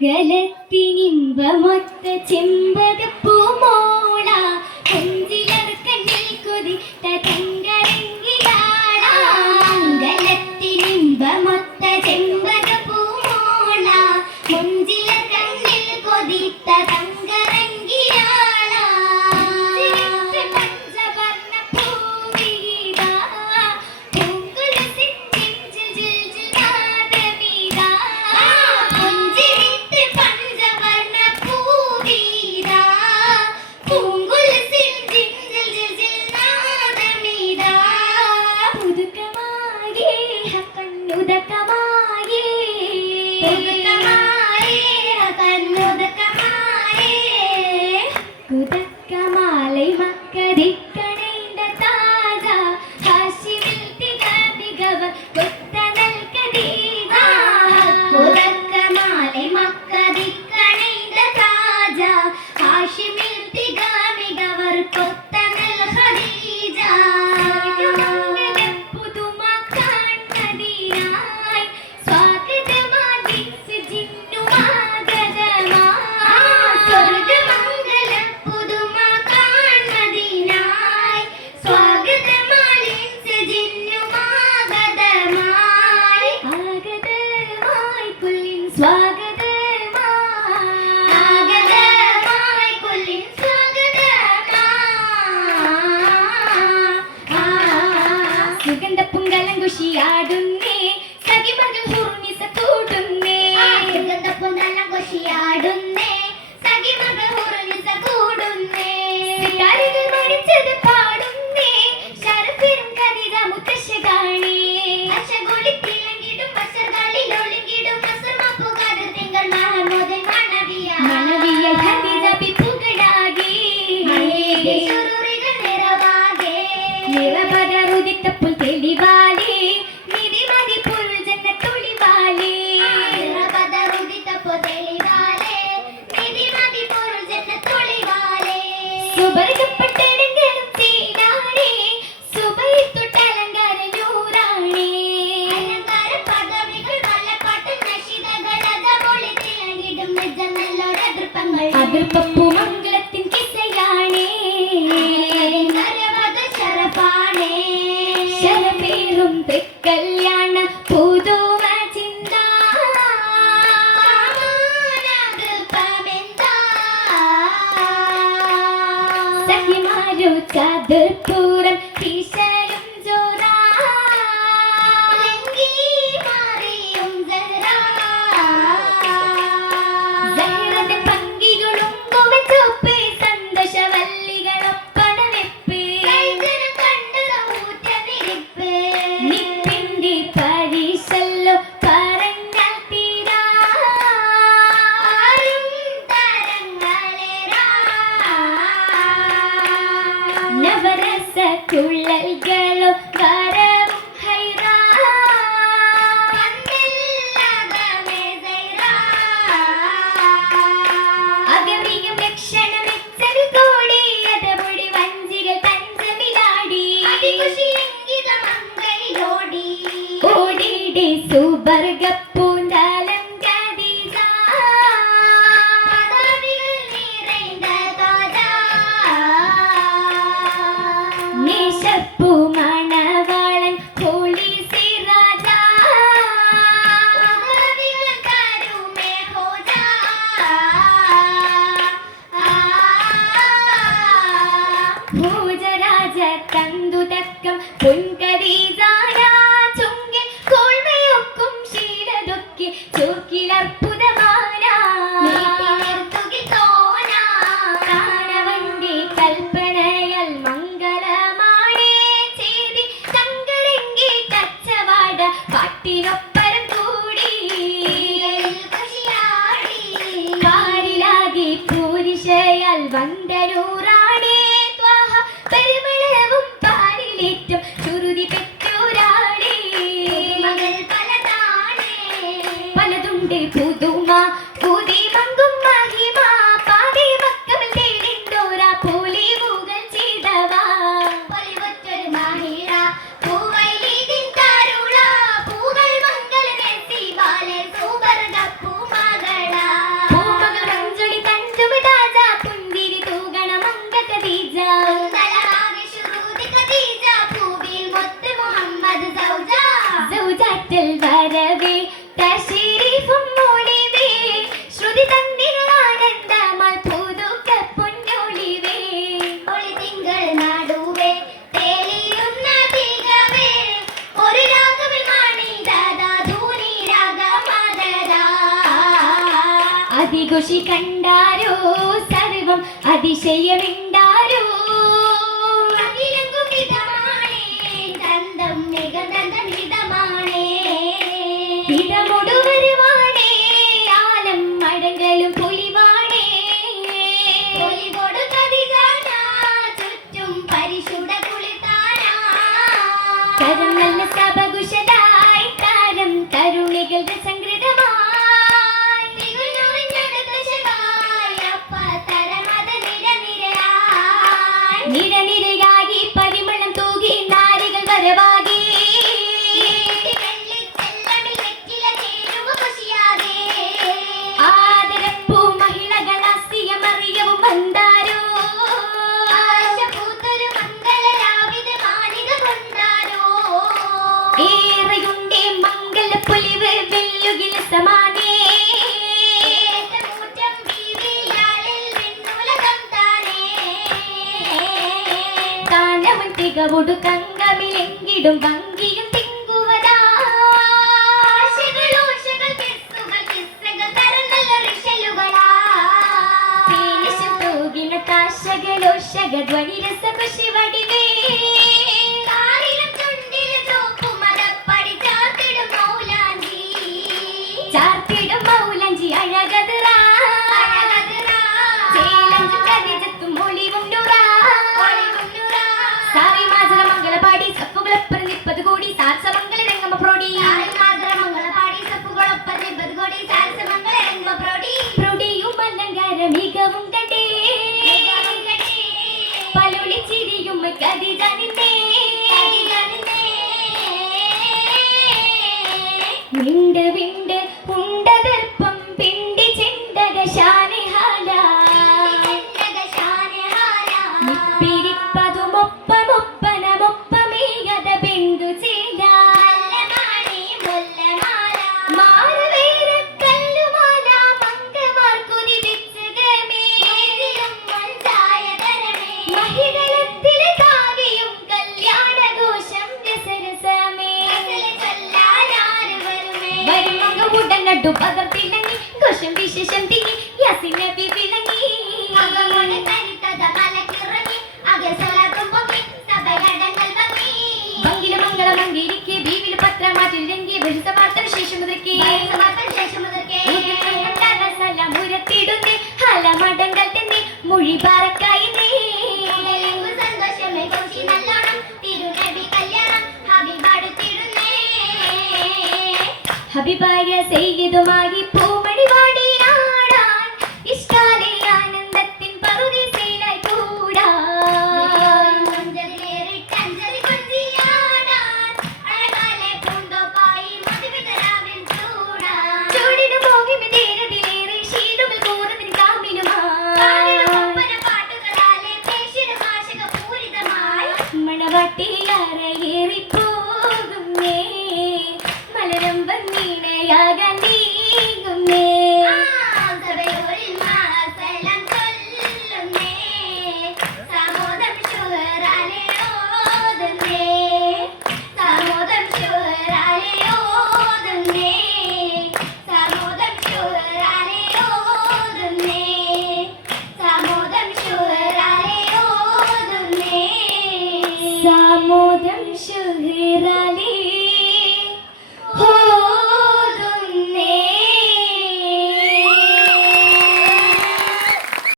മംഗലത്തിനിമ്പമൊത്ത ചെമ്പകപ്പൂമോള കൊഞ്ചിലർക്കണ്ണിൽ കൊതിത്ത തങ്കരങ്കിലാള മംഗലത്തിനിമ്പമൊത്ത ചെമ്പകപ്പൂമോള കൊഞ്ചിലർക്കണ്ണിൽ കൊതിത്ത തങ്കരങ്കിലാള പഞ്ചവർണ്ണ പൂവിത പൂങ്കുലസിൻ ചിഞ്ചിൽ ജിൽ നാദമിത പുഞ്ചിരിത്ത് പഞ്ചവർണ്ണ പൂവിത പൂങ്കുലസിൻ ചിഞ്ചിൽ ജിൽ നാദമിത പുതുക്കമായേ കണ്ണുദക്കമായേ കുതക്കമാലൈ മക്കരിക്കണൈണ്ട താജ ഹാഷിമിൽ തികമികവർ കൊത്ത നൽകദീജ കുതക്കമാലൈ മക്കരിക്കണൈണ്ട താജ ഹാഷിമിൽ തികമികവർ കൊത്ത നൽകദീജ പുതുമ കാൺമദീനായി സ്വാഗതമായി ജിന്നുമാഗതമാ സ്വർഗമംഗല പുതുമ കാൺമദീനായി സ്വാഗതമായി ജിന്നുമാഗതമായി ആഗതമായി കുല്ലിൻ സ്വാഗതമായി ആഗതമായി കുല്ലിൻ സ്വാഗതമായി സുഗന്ധ പൊങ്കലങ്കുഷിയാടുന്നേ സഖിമകൾ ഹുർനിസ കൂടുന്നേ സുഗന്ധ പൊങ്കലങ്കുഷിയാടുന്നേ സഖിമകൾ ഹുർനിസ കൂടുന്നേ സിതാരകൾ മണിച്ചത് പാടുന്നേ ശരഫിരും കവിത മുത്തശ്ശ കാണേ അശകുളിത്തിലങ്കിടും ബഷർകളിൽ ഒളിങ്കിടും അസർമാപ്പുകാർ തിങ്കൾ മഹമൂദൻ മണവിയ ഖദീജ ബിപ്പുകളാകെ ശുരൂറികൾ നിറവാകെ നിറപടരുദിത്തപ്പോൾ തെളിവാലേ നിധിമതി പൊരുൾ ജന്നത്തൊളിവാലേ നിറപടരുദിത്തപ്പോൾ തെളിവാലേ നിധിമതി പൊരുൾ ജന്നത്തൊളിവാലേ സുബർഗപ്പെട്ടെടുങ്കലും തീരാണേ സുബൈത്തൊട്ടലങ്കാര നൂറാണേ അലങ്കാര പദവികൾ വല്ലപ്പാട്ട് നശിതകൾ അതപൊളി തിളങ്ങിടും നിജം നല്ലോര അതിർപ്പപ്പൂ മംഗളത്തിൻ കിസയാണേ നരവത ശരഫാണേ ശരഫേറും തൃക്കല്യാണ പുതുമ ചിന്ത സഖിമാരു ചതുർപ്പൂരം ഈശ്വരും ജോറാ മാറിയും സഹ്റന്റെ പങ്കികളും കൊവച്ചൊപ്പ് സന്തോഷവല്ലികളൊപ്പനവെപ്പ് കണ്ടൂറ്റവിരിപ്പ് നിപ്പിന്റെ പരീശല്ലോ പറഞ്ഞാൽ തീരാ നവരസ തുള്ളൽകളോ വരവും ഹൈറാ അഗമിയും ലക്ഷണമെച്ചത് കൂടി അതപൊടി വഞ്ചികൾ പഞ്ചമിലാടി ഓടിയുടെ സുബർഗപ്പൂന്താലം ഖദീജ നിശപ്പൂ മണവാളൻ ഹോളി സിറാജ ഭോജരാജ തന്തുതക്കം പൊൻകദീജായ ചുങ്കിൽ കോൾമയൊക്കും ശീലതൊക്കെ ചോക്കിലർപ്പുതമാന കാനവന്റെ കൽപ്പനയൽ മംഗളമാണേ ചെയ്തി തങ്കരങ്കി കച്ചവാട പാട്ടിനൊപ്പരം കൂടി കാരിലാകെ പൂരിശയാൽ വന്തനൂറാണേ ത്വാഹ പരിമളവും പാരിലേറ്റം ചുരുതി പെറ്റോരാടേ പലതുണ്ട് പുതുമ പുതി മങ്കും മഹിമ പാതി മക്കമൽ തേടിണ്ടോരാ പോലെ മുകൾ ചെയ്തവാ പൊലിവൊറ്റൊരു മാഹിറ പൂവൈലീതിൻ താരുള പൂകൾ മംഗള നെസി ബാലെ സൂബർഗപ്പൂ മകള അതിഘോഷി കണ്ടാരോ സർവം അതിശയമിണ്ടാരോ ഇടമൊടു വരുവാണേ ആലം മടങ്ങലും പുലിവാണേ ചുറ്റും പരിശുദ്ധ കുളിത്താനാ കരം നല്ല സഭകുശലായി താരം കരുണികളുടെ സംഗൃതമായി നിരനിരയായി പരിമളം തൂകി നാരികൾ വരവാകി ആദരപ്പൂ മഹിളകൾ ആസ്തിയമറിയവും വന്നാരോ ഏറെയുണ്ടേ മംഗള പൊലിവ് വെല്ലുകിൽ സമാനേ തികവൊടു കങ്കമിലെങ്കിടും ഭംഗിയും തിങ്കുവതാ ചാർത്തിടും മൗലഞ്ചി അഴകതിറാ ചേലഞ്ചും കതിജത്തും ഒളിവും നുറാ സാറി മാജറ മംഗളപാടി സപ്പുകളൊപ്പം 30 കോടി സാർസമംഗള രംഗമ പ്രോടി പ്രൊടിയും അലങ്കാര മികവും കണ്ടേ പലൊളി ചിരിയും കതിജനിന്നേ വിണ്ട് വിണ്ട് ഉണ്ടതർപ്പം പിണ്ടി ചെണ്ടക ശാനഹാല നിപ്പിരിപ്പതുമൊപ്പമൊപ്പനമൊപ്പമേകത ബിന്ദു ചേല മാറുവേരക്കല്ലുമാല മംഗമാർക്കുതിരിച്ചതമേ മഹിതലത്തിലെ താകിയും കല്യാണഘോഷം രസരസമേ വരുമങ്ങ ഉടനടു പകർത്തിലങ്ങി ഘോഷം വിശേഷം തിങ്ങി യസിനബി വിളങ്ങി മംഗളമംഗിരിക്ക് ബീവിൽ പത്രമാറ്റിൽ രംഗി ബഹിസമാർത്ത ശേഷം മുതൽക്കേ മുരത്തിടുന്നേ ഹലമടങ്ങൾ തന്നെ മൊഴി പാറക്കായിന്നേ ഹബിബായ സെയ്യിദുമായി പൂമണി വാടിയാടാൻ ഇഷ്ടാലേ ആനന്ദത്തിൻ പറുദീസയിലായി കൂടാൻ ചൂടിനു മോഹിമി തീരതിലേറെ ശീലുകൾ കൂറതിൻ കാമിനുമായി മണവാട്ടിയാറേറി പോകുന്നേ മലരം വന്നീണയാകാൻ നീങ്ങുന്നേ സാമോദം